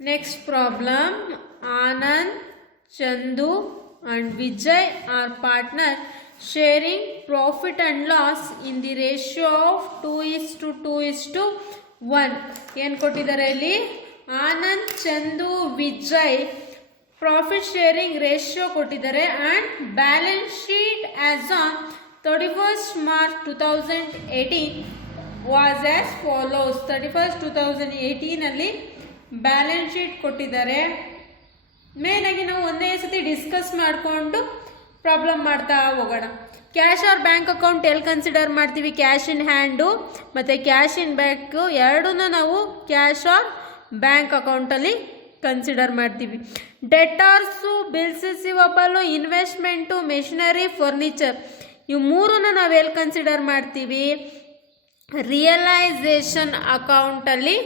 Next problem. Anand, Chandu and Vijay are partners sharing profit and loss in the ratio of 2:2:1. ಏನು ಕೊಟ್ಟಿದ್ದಾರೆ ಇಲ್ಲಿ? Anand, Chandu, Vijay profit sharing ratio ಕೊಟ್ಟಿದ್ದಾರೆ and balance sheet as on 31st March 2018 was as follows. 31st 2018 ಅಲ್ಲಿ balance sheet ಕೊಟ್ಟಿದ್ದಾರೆ. ಮೇನಾಗಿ ನಾವು ಒಂದೇ ಸತಿ ಡಿಸ್ಕಸ್ ಮಾಡಿಕೊಂಡು ಪ್ರಾಬ್ಲಮ್ ಮಾಡ್ತಾ ಹೋಗೋಣ. ಕ್ಯಾಶ್ ಆರ್ ಬ್ಯಾಂಕ್ ಅಕೌಂಟ್ ಎಲ್ಲಿ ಕನ್ಸಿಡರ್ ಮಾಡ್ತೀವಿ? ಕ್ಯಾಶ್ ಇನ್ ಹ್ಯಾಂಡು ಮತ್ತು ಕ್ಯಾಶ್ ಇನ್ ಬ್ಯಾಂಕು ಎರಡೂ ನಾವು ಕ್ಯಾಶ್ ಆರ್ ಬ್ಯಾಂಕ್ ಅಕೌಂಟಲ್ಲಿ ಕನ್ಸಿಡರ್ ಮಾಡ್ತೀವಿ. Debtors, bills receivable, investment, machinery, furniture ಇವು ಮೂರನ್ನು ನಾವು ಎಲ್ಲಿ ಕನ್ಸಿಡರ್ ಮಾಡ್ತೀವಿ? ರಿಯಲೈಸೇಷನ್ ಅಕೌಂಟಲ್ಲಿ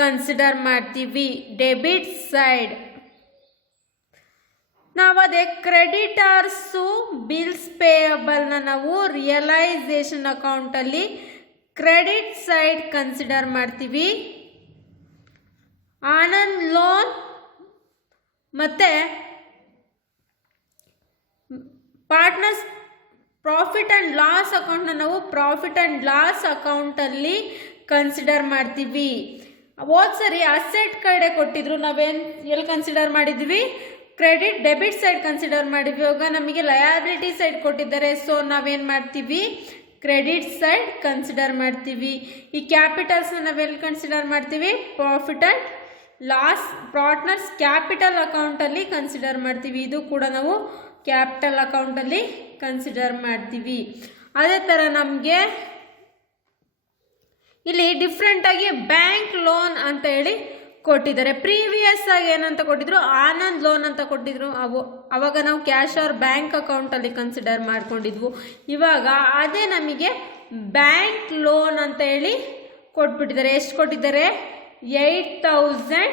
ಕನ್ಸಿಡರ್ ಮಾಡ್ತೀವಿ. ಡೆಬಿಟ್ ಸೈಡ್ ನಾವು ಅದೇ ಕ್ರೆಡಿಟರ್ಸು, ಬಿಲ್ಸ್ ಪೇಯಬಲ್ನ ನಾವು ರಿಯಲೈಸೇಷನ್ ಅಕೌಂಟಲ್ಲಿ ಕ್ರೆಡಿಟ್ ಸೈಡ್ ಕನ್ಸಿಡರ್ ಮಾಡ್ತೀವಿ. ಆನಂದ್ ಲೋನ್ ಮತ್ತು ಪಾರ್ಟ್ನರ್ಸ್ ಪ್ರಾಫಿಟ್ ಆ್ಯಂಡ್ ಲಾಸ್ ಅಕೌಂಟ್ನ ನಾವು ಪ್ರಾಫಿಟ್ ಆ್ಯಂಡ್ ಲಾಸ್ ಅಕೌಂಟಲ್ಲಿ ಕನ್ಸಿಡರ್ ಮಾಡ್ತೀವಿ. ಹೋದ್ ಸರಿ ಅಸೆಟ್ ಕಡೆ ಕೊಟ್ಟಿದ್ರು, ನಾವೇನು ಎಲ್ಲಿ ಕನ್ಸಿಡರ್ ಮಾಡಿದ್ವಿ? ಕ್ರೆಡಿಟ್ ಡೆಬಿಟ್ ಸೈಡ್ ಕನ್ಸಿಡರ್ ಮಾಡಿದ್ವಿ. ಇವಾಗ ನಮಗೆ ಲಯಾಬಿಲಿಟಿ ಸೈಡ್ ಕೊಟ್ಟಿದ್ದಾರೆ, ಸೊ ನಾವೇನು ಮಾಡ್ತೀವಿ? ಕ್ರೆಡಿಟ್ ಸೈಡ್ ಕನ್ಸಿಡರ್ ಮಾಡ್ತೀವಿ. ಈ ಕ್ಯಾಪಿಟಲ್ಸ್ನ ನಾವೆಲ್ಲಿ ಕನ್ಸಿಡರ್ ಮಾಡ್ತೀವಿ? Profit and loss partners capital ಅಕೌಂಟಲ್ಲಿ ಕನ್ಸಿಡರ್ ಮಾಡ್ತೀವಿ. ಇದು ಕೂಡ ನಾವು ಕ್ಯಾಪಿಟಲ್ ಅಕೌಂಟಲ್ಲಿ ಕನ್ಸಿಡರ್ ಮಾಡ್ತೀವಿ. ಅದೇ ಥರ ನಮಗೆ ಇಲ್ಲಿ ಡಿಫ್ರೆಂಟಾಗಿ ಬ್ಯಾಂಕ್ ಲೋನ್ ಅಂತ ಹೇಳಿ ಕೊಟ್ಟಿದ್ದಾರೆ. ಪ್ರೀವಿಯಸ್ ಆಗಿ ಏನಂತ ಕೊಟ್ಟಿದ್ರು? ಆನಂದ್ ಲೋನ್ ಅಂತ ಕೊಟ್ಟಿದ್ರು. ಅವಾಗ ನಾವು ಕ್ಯಾಶ್ ಆರ್ ಬ್ಯಾಂಕ್ ಅಕೌಂಟಲ್ಲಿ ಕನ್ಸಿಡರ್ ಮಾಡ್ಕೊಂಡಿದ್ವು. ಇವಾಗ ಅದೇ ನಮಗೆ ಬ್ಯಾಂಕ್ ಲೋನ್ ಅಂತ ಹೇಳಿ ಕೊಟ್ಬಿಟ್ಟಿದ್ದಾರೆ. ಎಷ್ಟು ಕೊಟ್ಟಿದ್ದಾರೆ? 8,000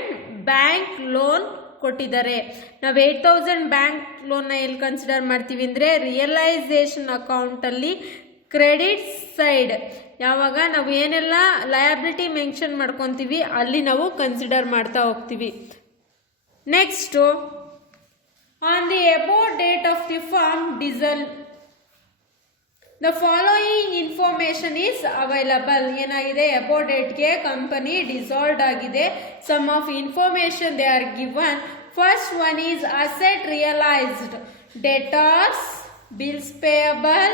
ಬ್ಯಾಂಕ್ ಲೋನ್ ಕೊಟ್ಟಿದ್ದಾರೆ. ನಾವು 8,000 ಬ್ಯಾಂಕ್ ಲೋನ್ನ ಎಲ್ಲಿ ಕನ್ಸಿಡರ್ ಮಾಡ್ತೀವಿ ಅಂದರೆ ರಿಯಲೈಸೇಷನ್ ಅಕೌಂಟಲ್ಲಿ ಕ್ರೆಡಿಟ್ ಸೈಡ್ ಯಾವಾಗ ನಾವು ಏನೆಲ್ಲ ಲಯಬಿಲಿಟಿ ಮೆನ್ಷನ್ ಮಾಡ್ಕೊತೀವಿ ಅಲ್ಲಿ ನಾವು ಕನ್ಸಿಡರ್ ಮಾಡ್ತಾ ಹೋಗ್ತೀವಿ. Next on the about date of the firm dissolved the following information is available. ಏನಾಗಿದೆ? ಅಬೌಟ್ ಡೇಟ್ಗೆ ಕಂಪನಿ ಡಿಸಾಲ್ವ್ಡ್ ಆಗಿದೆ. Some of information they are given. First one is asset realised, debtors, bills payable,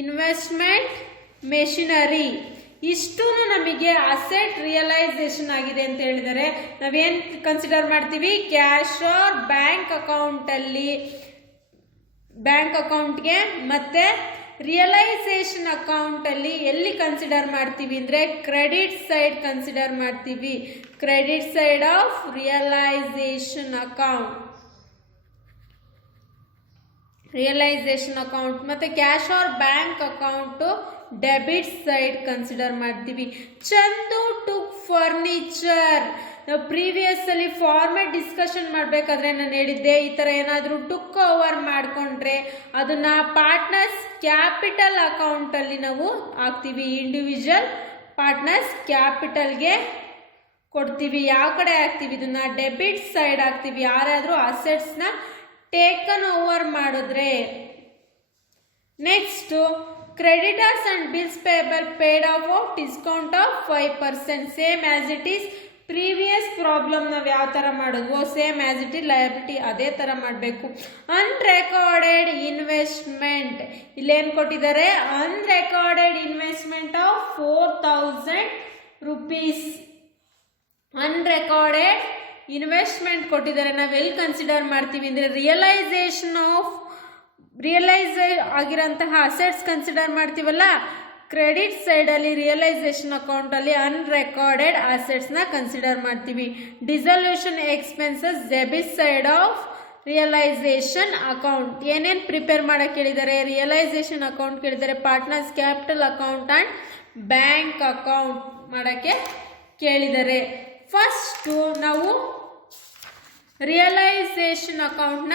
investment, machinery ಇಷ್ಟೂ ನಮಗೆ asset realisation ಆಗಿದೆ ಅಂತ ಹೇಳಿದರೆ ನಾವೇನು consider ಮಾಡ್ತೀವಿ? ಕ್ಯಾಶ್ ಆರ್ ಬ್ಯಾಂಕ್ ಅಕೌಂಟಲ್ಲಿ ಬ್ಯಾಂಕ್ ಅಕೌಂಟ್ಗೆ ಮತ್ತು ರಿಯಲೈಸೇಷನ್ ಅಕೌಂಟಲ್ಲಿ ಎಲ್ಲಿ ಕನ್ಸಿಡರ್ ಮಾಡ್ತೀವಿ ಅಂದರೆ ಕ್ರೆಡಿಟ್ ಸೈಡ್ ಕನ್ಸಿಡರ್ ಮಾಡ್ತೀವಿ. Credit side of realisation account ಮತ್ತು cash or bank account debit side consider ಮಾಡ್ತೀವಿ. Chandu took furniture. ನಾವು ಪ್ರೀವಿಯಸ್ ಅಲ್ಲಿ ಫಾರ್ಮೆಟ್ ಡಿಸ್ಕಷನ್ ಮಾಡಬೇಕಾದ್ರೆ ನಾನು ಹೇಳಿದ್ದೆ, ಈ ಥರ ಏನಾದರೂ ಟುಕ್ ಓವರ್ ಮಾಡಿಕೊಂಡ್ರೆ ಅದನ್ನ ಪಾರ್ಟ್ನರ್ಸ್ ಕ್ಯಾಪಿಟಲ್ ಅಕೌಂಟಲ್ಲಿ ನಾವು ಹಾಕ್ತೀವಿ. ಇಂಡಿವಿಜುವಲ್ ಪಾರ್ಟ್ನರ್ಸ್ ಕ್ಯಾಪಿಟಲ್ಗೆ ಕೊಡ್ತೀವಿ. ಯಾವ ಕಡೆ ಹಾಕ್ತೀವಿ? ಇದನ್ನ ಡೆಬಿಟ್ ಸೈಡ್ ಹಾಕ್ತೀವಿ. ಯಾರಾದರೂ ಅಸೆಟ್ಸ್ನ ಟೇಕನ್ ಓವರ್ ಮಾಡಿದ್ರೆ. Next creditors and bills payable paid of discount of 5%. Same as it is previous problem ನಾವು ಯಾವ ಥರ ಮಾಡಿದ್ವೋ same as it is liability ಅದೇ ಥರ ಮಾಡಬೇಕು. ಅನ್ರೆಕಾರ್ಡೆಡ್ ಇನ್ವೆಸ್ಟ್ಮೆಂಟ್ ಇಲ್ಲೇನು ಕೊಟ್ಟಿದ್ದಾರೆ? Unrecorded investment of 4,000 rupees. Unrecorded investment ಕೊಟ್ಟಿದ್ದಾರೆ. ನಾವು ಎಲ್ಲಿ ಕನ್ಸಿಡರ್ ಮಾಡ್ತೀವಿ ಅಂದರೆ ರಿಯಲೈಸ್ ಆಗಿರೋಂತಹ ಅಸೆಟ್ಸ್ ಕನ್ಸಿಡರ್ ಮಾಡ್ತೀವಲ್ಲ, ಕ್ರೆಡಿಟ್ ಸೈಡಲ್ಲಿ ರಿಯಲೈಸೇಷನ್ ಅಕೌಂಟಲ್ಲಿ ಅನ್ರೆಕಾರ್ಡೆಡ್ ಅಸೆಟ್ಸ್ನ ಕನ್ಸಿಡರ್ ಮಾಡ್ತೀವಿ. Dissolution expenses debit side of realisation account. ಏನೇನು ಪ್ರಿಪೇರ್ ಮಾಡೋಕ್ಕೆ ಕೇಳಿದ್ದಾರೆ? ರಿಯಲೈಸೇಷನ್ ಅಕೌಂಟ್ ಕೇಳಿದ್ದಾರೆ, partners capital account and bank account ಮಾಡೋಕ್ಕೆ ಕೇಳಿದ್ದಾರೆ. ಫಸ್ಟು ನಾವು ರಿಯಲೈಸೇಷನ್ ಅಕೌಂಟ್ನ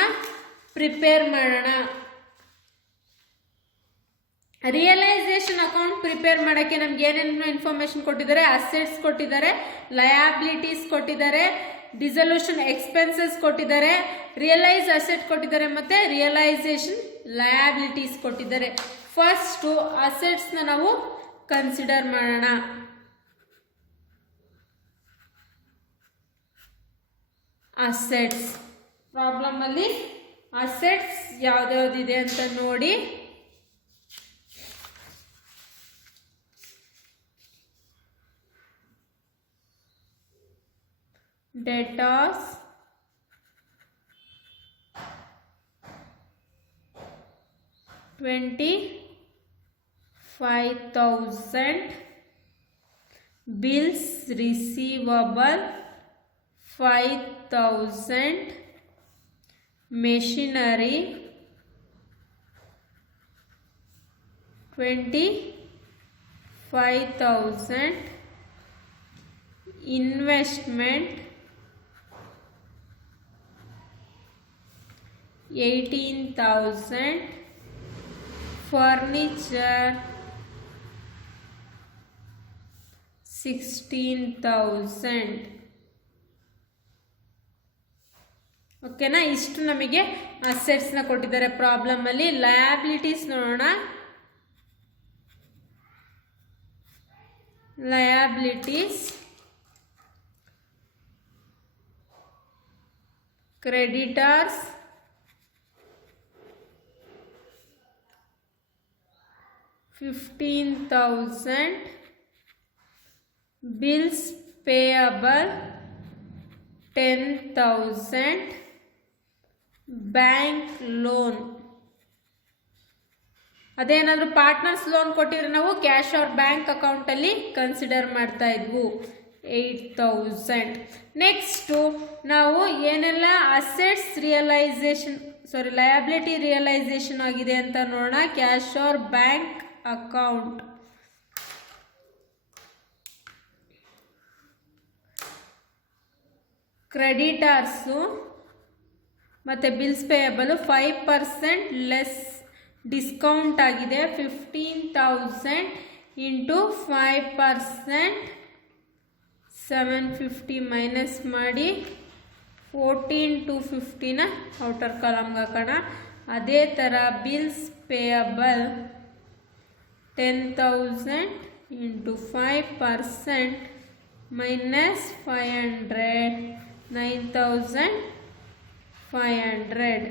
ಪ್ರಿಪೇರ್ ಮಾಡೋಣ. ರಿಯಲೈಸೇಷನ್ ಅಕೌಂಟ್ ಪ್ರಿಪೇರ್ ಮಾಡೋಕ್ಕೆ ನಮ್ಗೆ ಏನೇನು ಇನ್ಫಾರ್ಮೇಷನ್ ಕೊಟ್ಟಿದ್ದಾರೆ? ಅಸೆಟ್ಸ್ ಕೊಟ್ಟಿದ್ದಾರೆ, ಲಯಾಬಿಲಿಟೀಸ್ ಕೊಟ್ಟಿದ್ದಾರೆ, ಡಿಸಲ್ಯೂಷನ್ ಎಕ್ಸ್ಪೆನ್ಸಸ್ ಕೊಟ್ಟಿದ್ದಾರೆ, ರಿಯಲೈಸ್ ಅಸೆಟ್ ಕೊಟ್ಟಿದ್ದಾರೆ, ಮತ್ತೆ ರಿಯಲೈಸೇಷನ್ ಲಯಬಿಲಿಟೀಸ್ ಕೊಟ್ಟಿದ್ದಾರೆ. ಫಸ್ಟು ಅಸೆಟ್ಸ್ನ ನಾವು ಕನ್ಸಿಡರ್ ಮಾಡೋಣ. ಅಸೆಟ್ಸ್ ಪ್ರಾಬ್ಲಮ್ ಅಲ್ಲಿ ಅಸೆಟ್ಸ್ ಯಾವ್ದ್ಯಾವ್ದಿದೆ ಅಂತ ನೋಡಿ. debtors, $25,000, bills receivable 5,000, machinery 25,000, investment 18,000, furniture 16,000. ಓಕೆನಾ? ಇಷ್ಟು ನಮಗೆ ಅಸೆಟ್ಸ್ನ ಕೊಟ್ಟಿದ್ದಾರೆ ಪ್ರಾಬ್ಲಮ್ ಅಲ್ಲಿ. ಲಯಬಿಲಿಟೀಸ್ ನೋಡೋಣ. Liabilities creditors, $15,000, bills payable 10,000, bank loan. ಅದೇನಾದರೂ ಪಾರ್ಟ್ನರ್ಸ್ ಲೋನ್ ಕೊಟ್ಟಿದ್ರೆ ನಾವು ಕ್ಯಾಶ್ ಆರ್ ಬ್ಯಾಂಕ್ ಅಕೌಂಟಲ್ಲಿ ಕನ್ಸಿಡರ್ ಮಾಡ್ತಾ ಇದ್ವು. 8,000. ನೆಕ್ಸ್ಟು ನಾವು ಏನೆಲ್ಲ ಅಸೆಟ್ಸ್ ರಿಯಲೈಸೇಷನ್ ಲಯಬಿಲಿಟಿ ರಿಯಲೈಸೇಷನ್ ಆಗಿದೆ ಅಂತ ನೋಡೋಣ. Cash or bank account, creditors ಮತ್ತು ಬಿಲ್ಸ್ ಪೇಯಬಲ್ 5% ಲೆಸ್ ಡಿಸ್ಕೌಂಟ್ ಆಗಿದೆ. 15,000 ಇಂಟು 5%, 750 ಮೈನಸ್ ಮಾಡಿ 14 to 50ನ ಔಟರ್ ಕಾಲಮ್ಗೆ ಹಾಕೋಣ. ಅದೇ ಥರ bills payable 10,000 into 5% minus 500, 9,500.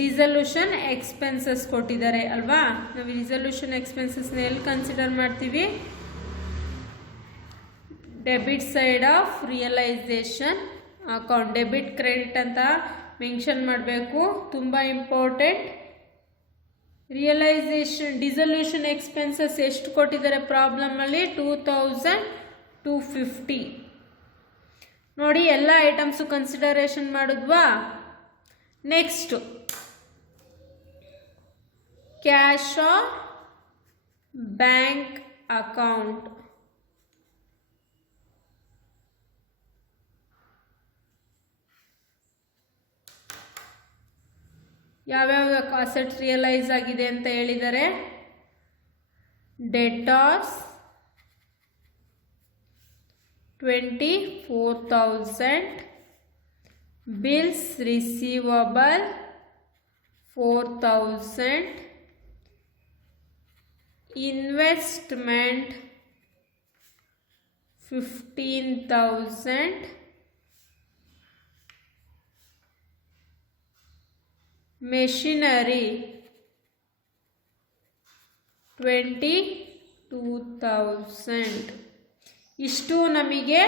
Dissolution expenses ಕೊಟ್ಟಿದ್ದಾರೆ ಅಲ್ವಾ? ನಾವು ಡಿಸಲ್ಯೂಷನ್ ಎಕ್ಸ್ಪೆನ್ಸಸ್ನ ಎಲ್ಲಿ ಕನ್ಸಿಡರ್ ಮಾಡ್ತೀವಿ? Debit side of realisation account. Debit credit ಅಂತ ಮೆನ್ಷನ್ ಮಾಡಬೇಕು, ತುಂಬ ಇಂಪಾರ್ಟೆಂಟ್. ರಿಯಲೈಸೇಷನ್ ಡಿಸಲ್ಯೂಷನ್ ಎಕ್ಸ್ಪೆನ್ಸಸ್ ಎಷ್ಟು ಕೊಟ್ಟಿದ್ದಾರೆ ಪ್ರಾಬ್ಲಮಲ್ಲಿ? 2,250. ನೋಡಿ, ಎಲ್ಲ ಐಟಮ್ಸು ಕನ್ಸಿಡರೇಷನ್ ಮಾಡಿದ್ವಾ? Next cash or bank account. ಯಾವ್ಯಾವ ಅಸೆಟ್ಸ್ ರಿಯಲೈಸ್ ಆಗಿದೆ ಅಂತ ಹೇಳಿದ್ದಾರೆ? ಡೆಟಾರ್ಸ್ 24,000, bills receivable 4,000, investment 15,000, machinery 22,000. ಇಷ್ಟು ನಮಗೆ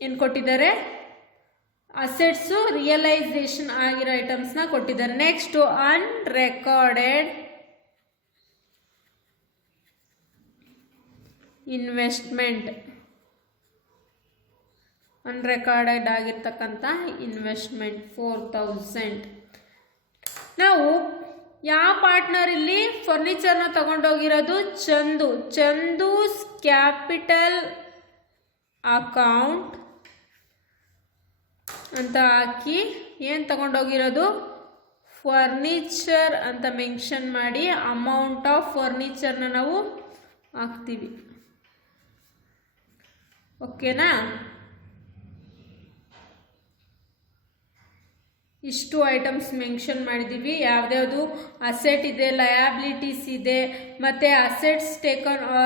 ಏನು ಕೊಟ್ಟಿದ್ದಾರೆ? ಅಸೆಟ್ಸು ರಿಯಲೈಸೇಷನ್ ಆಗಿರೋ ಐಟಮ್ಸ್ನ ಕೊಟ್ಟಿದ್ದಾರೆ. Next ಅನ್ರೆಕಾರ್ಡೆಡ್ investment. ಅನ್ರೆಕಾರ್ಡೆಡ್ ಆಗಿರ್ತಕ್ಕಂಥ ಇನ್ವೆಸ್ಟ್ಮೆಂಟ್ 4,000. ನಾವು ಯಾವ ಪಾರ್ಟ್ನರ್ ಇಲ್ಲಿ ಫರ್ನಿಚರ್ನ ತಗೊಂಡೋಗಿರೋದು? ಚಂದೂಸ್ ಕ್ಯಾಪಿಟಲ್ ಅಕೌಂಟ್ ಅಂತ ಹಾಕಿ ಏನು ತಗೊಂಡೋಗಿರೋದು? ಫರ್ನಿಚರ್ ಅಂತ ಮೆನ್ಷನ್ ಮಾಡಿ ಅಮೌಂಟ್ ಆಫ್ ಫರ್ನಿಚರ್ನ ನಾವು ಹಾಕ್ತೀವಿ. ಓಕೆನಾ. ಇಷ್ಟು ಐಟಮ್ಸ್ ಮೆನ್ಷನ್ ಮಾಡಿದ್ದೀವಿ. ಯಾವ್ದ್ಯಾವುದು ಅಸೆಟ್ ಇದೆ, ಲಯಾಬಿಲಿಟೀಸ್ ಇದೆ, ಮತ್ತು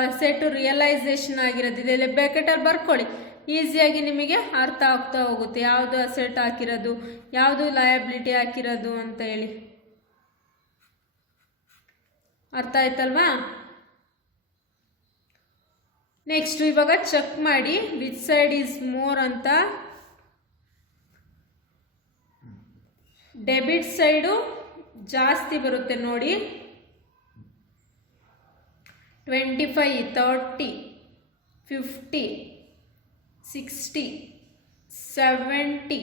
ಅಸೆಟ್ ರಿಯಲೈಸೇಷನ್ ಆಗಿರೋದಿದೆ. ಇಲ್ಲಿ ಬ್ರಾಕೆಟಲ್ಲಿ ಬರ್ಕೊಳ್ಳಿ, ಈಸಿಯಾಗಿ ನಿಮಗೆ ಅರ್ಥ ಆಗ್ತಾ ಹೋಗುತ್ತೆ ಯಾವುದು ಅಸೆಟ್ ಹಾಕಿರೋದು, ಯಾವುದು ಲಯಾಬಿಲಿಟಿ ಹಾಕಿರೋದು ಅಂತ ಹೇಳಿ. ಅರ್ಥ ಆಯ್ತಲ್ವಾ. ನೆಕ್ಸ್ಟ್ ಇವಾಗ ಚೆಕ್ ಮಾಡಿ ವಿಚ್ ಸೈಡ್ ಈಸ್ ಮೋರ್ ಅಂತ. ಡೆಬಿಟ್ ಸೈಡು ಜಾಸ್ತಿ ಬರುತ್ತೆ ನೋಡಿ, 25, 30, 50, 60, 70,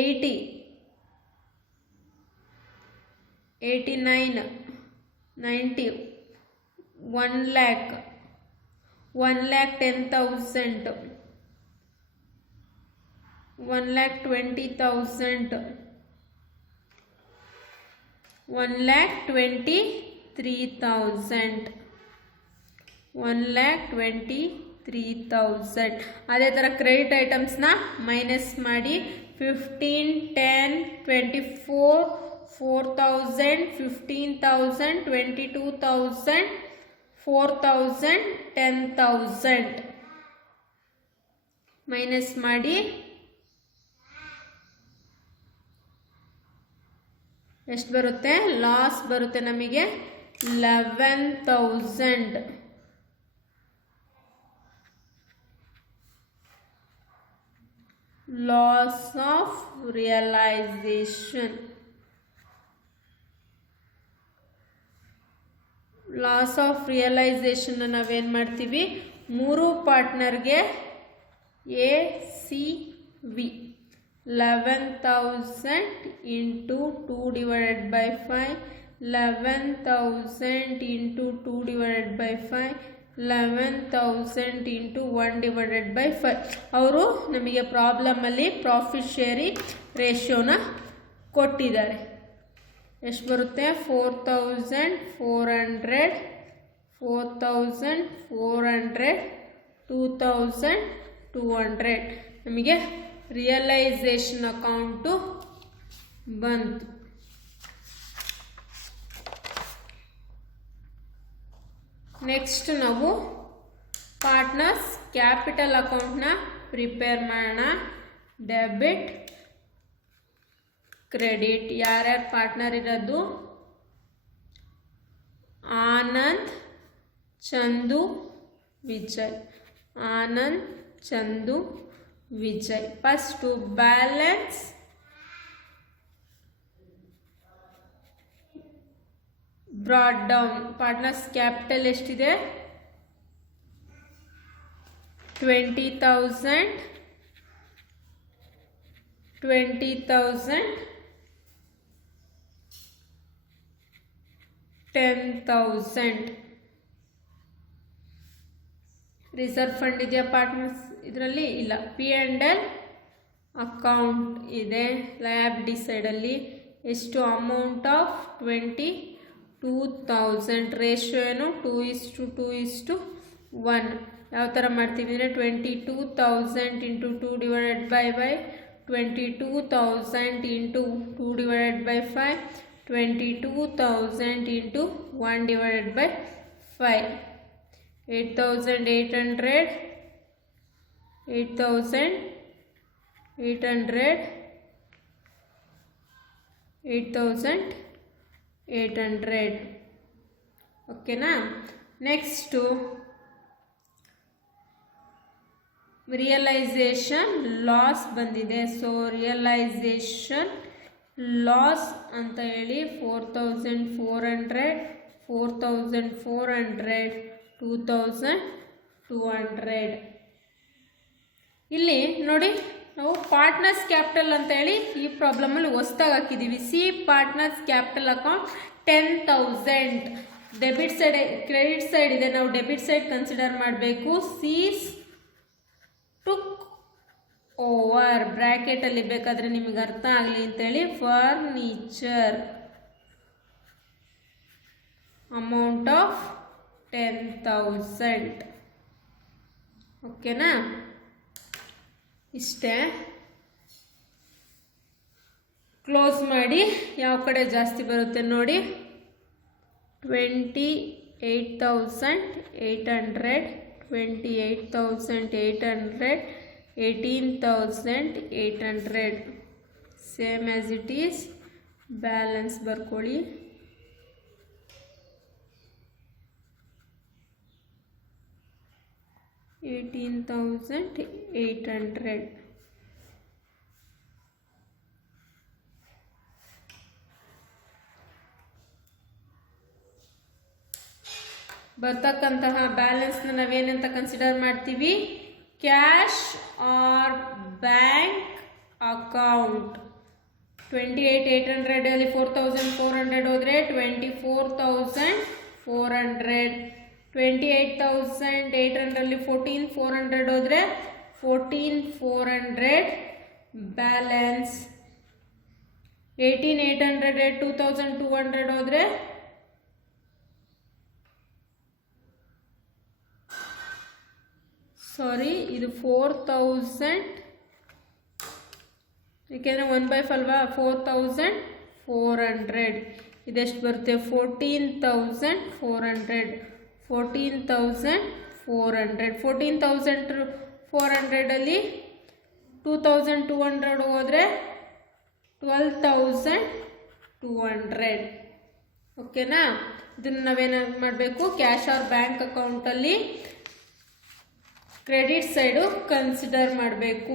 80, 89, 90, 1 lakh, 1,10,000, 1,20,000, 1,23,000, 1,23,000. ಅದೇ ಥರ ಕ್ರೆಡಿಟ್ ಐಟಮ್ಸ್ನ ಮೈನಸ್ ಮಾಡಿ 15, 10, 24, 4,000, 15,000, 22,000, 4,000, 10,000 ಮೈನಸ್ ಮಾಡಿ ಎಷ್ಟು ಬರುತ್ತೆ? ಲಾಸ್ ಬರುತ್ತೆ ನಮಗೆ 11,000. Loss of realisation. Loss of realisation ನಾವೇನು ಮಾಡ್ತೀವಿ, 3 ಪಾರ್ಟ್ನರ್ಗೆ ACV 11,000 into 2 divided by 5, 11,000 into 2 divided by 5, 11,000 into 1 divided by 5. ಅವರು ನಮಗೆ ಪ್ರಾಬ್ಲಮಲ್ಲಿ ಪ್ರಾಫಿಟ್ ಶೇರಿಂಗ್ ರೇಷಿಯೋನ ಕೊಟ್ಟಿದ್ದಾರೆ. ಎಷ್ಟು ಬರುತ್ತೆ? 4,400, 4,400, 2,200 ನಮಗೆ ರಿಯಲೈಸೇಷನ್ ಅಕೌಂಟು ಬಂತು. ನೆಕ್ಸ್ಟ್ ನಾವು ಪಾರ್ಟ್ನರ್ಸ್ ಕ್ಯಾಪಿಟಲ್ ಅಕೌಂಟ್ನ ಪ್ರಿಪೇರ್ ಮಾಡೋಣ. Debit, credit. ಯಾರ್ಯಾರು ಪಾರ್ಟ್ನರ್ ಇರೋದು? Anand, Chandu, Vijay. Anand, Chandu, Vijay. First balance brought down. Partners capital ಎಷ್ಟಿದೆ? 20,000, 20,000, 10,000. ರಿಸರ್ವ್ ಫಂಡ್ ಇದೆಯಾ ಪಾರ್ಟ್ನರ್ಸ್ ಇದರಲ್ಲಿ? ಇಲ್ಲ. P&L ಅಕೌಂಟ್ ಇದೆ ಲಯಾಬಿಲಿಟಿ ಸೈಡಲ್ಲಿ. ಎಷ್ಟು? Amount of 22,000. ರೇಷಿಯೋ ಏನು? 2:2:1. ಯಾವ ಥರ ಮಾಡ್ತೀವಿ ಅಂದರೆ 22,000 into 2 divided by 22,000 into 2 divided by 5, 22,000 into 1 divided by 5, 8,800, 8,800, 8,800. ಓಕೆನಾ. ನೆಕ್ಸ್ಟು ರಿಯಲೈಸೇಷನ್ ಲಾಸ್ ಬಂದಿದೆ. ಸೊ ರಿಯಲೈಸೇಷನ್ ಲಾಸ್ ಅಂತ ಹೇಳಿ 4,400, 4,400, 2,200. ಇಲ್ಲಿ ನೋಡಿ, ನಾವು ಪಾರ್ಟ್ನರ್ಸ್ ಕ್ಯಾಪಿಟಲ್ ಅಂತ ಹೇಳಿ ಈ ಪ್ರಾಬ್ಲಮಲ್ಲಿ ಹೊಸ್ದಾಗಿ ಹಾಕಿದ್ದೀವಿ. C partners capital account 10,000. Debit side, credit side ಇದೆ, ನಾವು ಡೆಬಿಟ್ ಸೈಡ್ ಕನ್ಸಿಡರ್ ಮಾಡಬೇಕು. ಸೀಸ್ ಟುಕ್ ಓವರ್ ಬ್ರ್ಯಾಕೆಟಲ್ಲಿ ಬೇಕಾದರೆ ನಿಮಗೆ ಅರ್ಥ ಆಗಲಿ ಅಂತೇಳಿ ಫರ್ನಿಚರ್ ಅಮೌಂಟ್ ಆಫ್ 10,000. ಓಕೆನಾ, ಇಷ್ಟೇ. ಕ್ಲೋಸ್ ಮಾಡಿ ಯಾವ ಕಡೆ ಜಾಸ್ತಿ ಬರುತ್ತೆ ನೋಡಿ. 28,800, 28,800, 18,800 same as it is. Balance ಬರ್ಕೊಳ್ಳಿ. $18,800. ಬರ್ತಕ್ಕಂತಹ ಬ್ಯಾಲೆನ್ಸ್ನ ನಾವೇನಂತ ಕನ್ಸಿಡರ್ ಮಾಡ್ತೀವಿ? Cash or bank account. 28,800 ಅಲ್ಲಿ 4,400 ಹೋದರೆ 24,400. 28,800 ಅಲ್ಲಿ 14,400 ಹೋದರೆ 14,400 ಬ್ಯಾಲೆನ್ಸ್. 18,800 2,200 ಹೋದರೆ ಇದು 4,000, ಏಕೆಂದರೆ 1/5 ಅಲ್ವಾ, 4,400. ಇದೆಷ್ಟು ಬರುತ್ತೆ? 14,400. 14,400. 14,400 ಅಲ್ಲಿ 2,200 ಹೋದರೆ 12,200. ಓಕೆನಾ? ಇದನ್ನು ನಾವೇನು ಮಾಡಬೇಕು? ಕ್ಯಾಶ್ ಆರ್ ಬ್ಯಾಂಕ್ ಅಕೌಂಟಲ್ಲಿ ಕ್ರೆಡಿಟ್ ಸೈಡು ಕನ್ಸಿಡರ್ ಮಾಡಬೇಕು.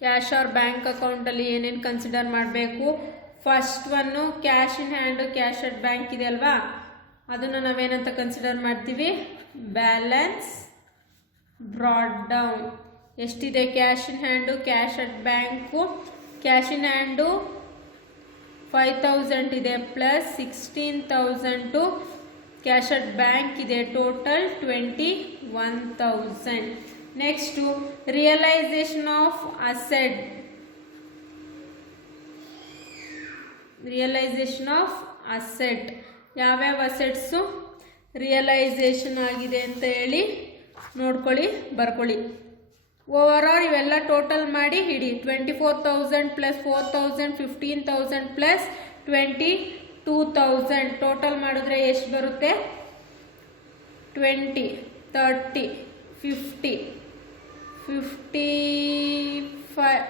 ಕ್ಯಾಶ್ ಆರ್ ಬ್ಯಾಂಕ್ ಅಕೌಂಟಲ್ಲಿ ಏನೇನು ಕನ್ಸಿಡರ್ ಮಾಡಬೇಕು? First one cash in hand, cash at bank ಇದೆ ಅಲ್ವಾ, ಅದನ್ನು ನಾವೇನಂತ ಕನ್ಸಿಡರ್ ಮಾಡ್ತೀವಿ? Balance brought down. ಎಷ್ಟಿದೆ cash in hand, cash at bank? Cash in hand 5,000 ಇದೆ, ಪ್ಲಸ್ 16,000 ಕ್ಯಾಶ್ ಅಟ್ ಬ್ಯಾಂಕ್ ಇದೆ, total 21,000. Next realisation of asset. Realisation of asset, ಯಾವ್ಯಾವ assets realisation ಆಗಿದೆ ಅಂತ ಹೇಳಿ ನೋಡ್ಕೊಳ್ಳಿ, ಬರ್ಕೊಳ್ಳಿ. ಓವರ್ ಆಲ್ ಇವೆಲ್ಲ ಟೋಟಲ್ ಮಾಡಿ ಹಿಡಿ. 24,000 ಪ್ಲಸ್ 4,000 15,000 ಪ್ಲಸ್ 22,000 ಟೋಟಲ್ ಮಾಡಿದ್ರೆ ಎಷ್ಟು ಬರುತ್ತೆ? 20, 30, 50, 55,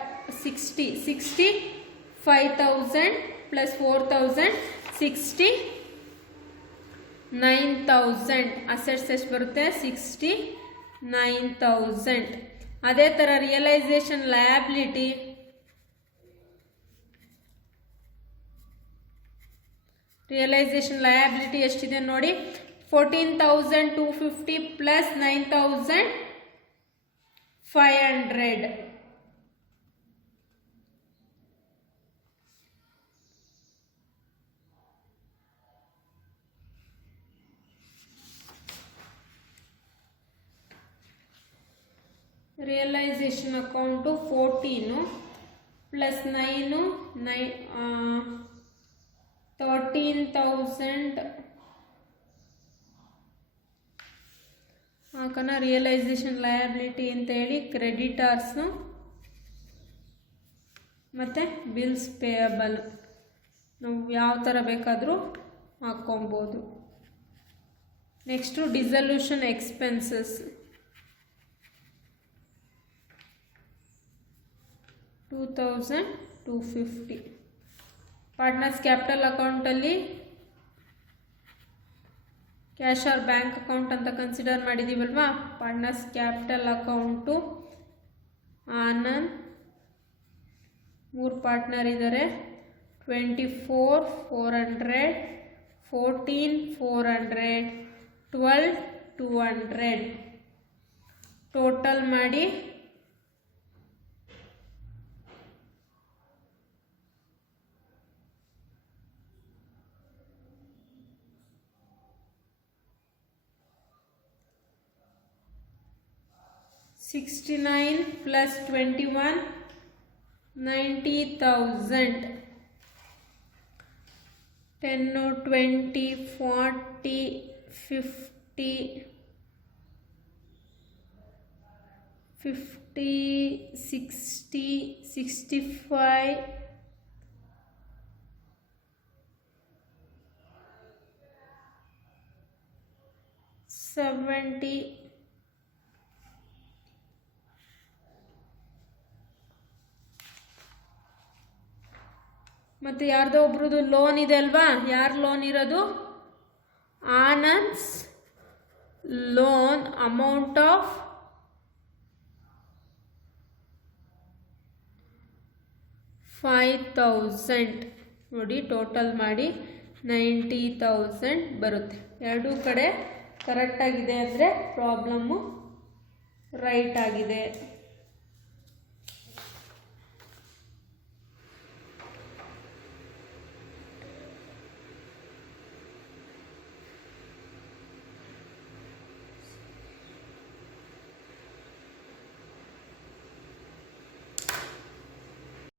60, 65,000 ಪ್ಲಸ್ 4,000 69,000. ಅಸೆಟ್ಸ್ ಎಷ್ಟು ಬರುತ್ತೆ? 69,000. ಅದೇ ಥರ ರಿಯಲೈಸೇಷನ್ ಲಯಬಿಲಿಟಿ. ರಿಯಲೈಸೇಷನ್ ಲಯಬಿಲಿಟಿ ಎಷ್ಟಿದೆ ನೋಡಿ? 14,250 ಪ್ಲಸ್ 9,500. ರಿಯಲೈಸೇಷನ್ ಅಕೌಂಟು 14 ಪ್ಲಸ್ 9 13,000 ಹಾಕೋಣ. ರಿಯಲೈಸೇಷನ್ ಲಯಬಿಲಿಟಿ ಅಂತ ಹೇಳಿ ಕ್ರೆಡಿಟರ್ಸ್ನು ಮತ್ತು ಬಿಲ್ಸ್ ಪೇಯಬಲ್ ನಾವು ಯಾವ ಥರ ಬೇಕಾದರೂ ಹಾಕ್ಕೊಬೋದು. Next dissolution expenses 2,250. Partners capital ಅಕೌಂಟಲ್ಲಿ ಕ್ಯಾಶ್ ಆರ್ ಬ್ಯಾಂಕ್ ಅಕೌಂಟ್ ಅಂತ ಕನ್ಸಿಡರ್ ಮಾಡಿದ್ದೀವಲ್ವಾ, partners capital account Anand 3 partner ಇದ್ದಾರೆ. 24,400, 14,400, 12,200 ಟೋಟಲ್ ಮಾಡಿ 69 plus 21 90,000. 10, 20, 40, 60, 65, 70, ಮತ್ತು ಯಾರ್ದೋ ಒಬ್ರದ್ದು ಲೋನ್ ಇದೆ ಅಲ್ವಾ? ಯಾರು ಲೋನ್ ಇರೋದು? ಆನಂದ್ಸ್ ಲೋನ್ ಅಮೌಂಟ್ ಆಫ್ 5,000 ನೋಡಿ, ಟೋಟಲ್ ಮಾಡಿ 90,000 ಬರುತ್ತೆ. ಎರಡೂ ಕಡೆ ಕರೆಕ್ಟಾಗಿದೆ ಅಂದರೆ ಪ್ರಾಬ್ಲಮ್ಮು ರೈಟ್ ಆಗಿದೆ.